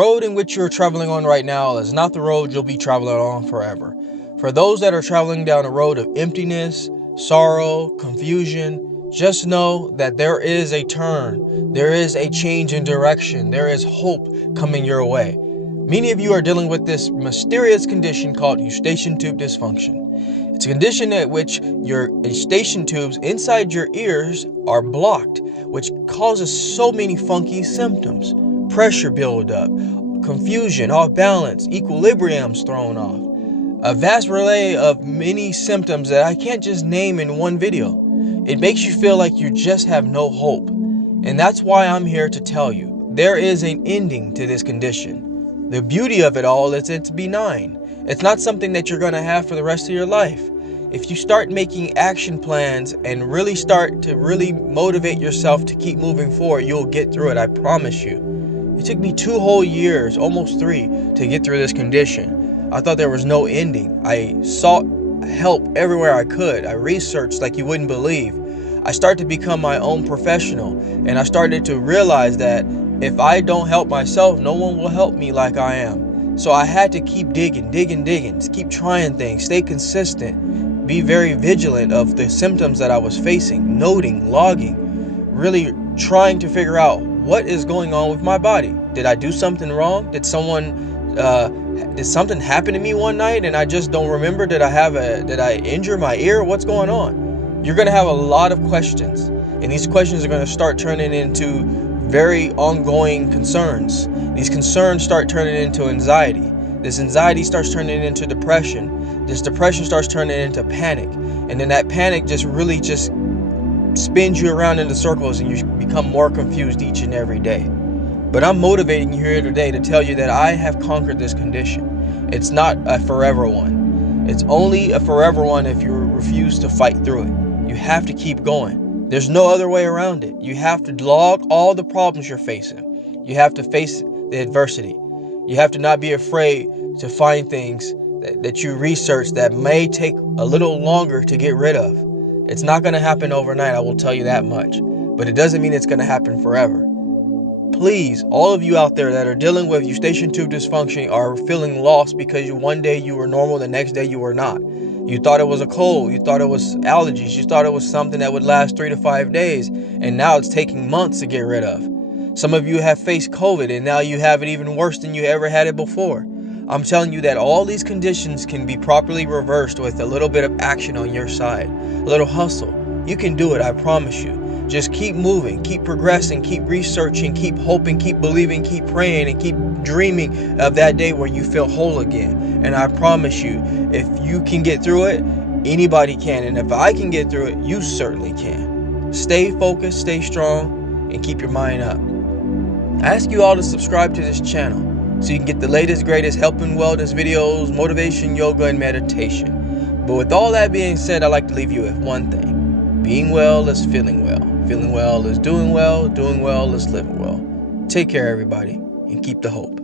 road in which you're traveling on right now is not the road you'll be traveling on forever. For those that are traveling down a road of emptiness, sorrow, confusion, just know that there is a turn, there is a change in direction, there is hope coming your way. Many of you are dealing with this mysterious condition called Eustachian Tube Dysfunction. It's a condition at which your eustachian tubes inside your ears are blocked, which causes so many funky symptoms. Pressure buildup, confusion, off balance, equilibrium's thrown off. A vast array of many symptoms that I can't just name in one video. It makes you feel like you just have no hope. And that's why I'm here to tell you, there is an ending to this condition. The beauty of it all is it's benign. It's not something that you're going to have for the rest of your life. If you start making action plans and really start to motivate yourself to keep moving forward, you'll get through it, I promise you. It took me 2 whole years, almost 3, to get through this condition. I thought there was no ending. I sought help everywhere I could. I researched like you wouldn't believe. I started to become my own professional, and I started to realize that if I don't help myself, no one will help me like I am. So I had to keep digging, keep trying things, stay consistent, be very vigilant of the symptoms that I was facing, noting, logging, really trying to figure out what is going on with my body. Did I do something wrong? Did something happen to me one night and I just don't remember? Did I injure my ear? What's going on? You're going to have a lot of questions, and these questions are going to start turning into very ongoing concerns. These concerns start turning into anxiety. This anxiety starts turning into depression. This depression starts turning into panic. And then that panic just spins you around into circles, and you become more confused each and every day. But I'm motivating you here today to tell you that I have conquered this condition. It's not a forever one. It's only a forever one if you refuse to fight through it. You have to keep going. There's no other way around it. You have to log all the problems you're facing. You have to face the adversity. You have to not be afraid to find things that you research that may take a little longer to get rid of. It's not going to happen overnight, I will tell you that much. But it doesn't mean it's going to happen forever. Please, all of you out there that are dealing with eustachian tube dysfunction are feeling lost because one day you were normal, the next day you were not. You thought it was a cold, you thought it was allergies, you thought it was something that would last 3 to 5 days, and now it's taking months to get rid of. Some of you have faced COVID, and now you have it even worse than you ever had it before. I'm telling you that all these conditions can be properly reversed with a little bit of action on your side, a little hustle. You can do it, I promise you. Just keep moving, keep progressing, keep researching, keep hoping, keep believing, keep praying, and keep dreaming of that day where you feel whole again. And I promise you, if you can get through it, anybody can. And if I can get through it, you certainly can. Stay focused, stay strong, and keep your mind up. I ask you all to subscribe to this channel so you can get the latest, greatest health and wellness videos, motivation, yoga, and meditation. But with all that being said, I'd like to leave you with one thing. Being well is feeling well. Feeling well is doing well is living well. Take care, everybody, and keep the hope.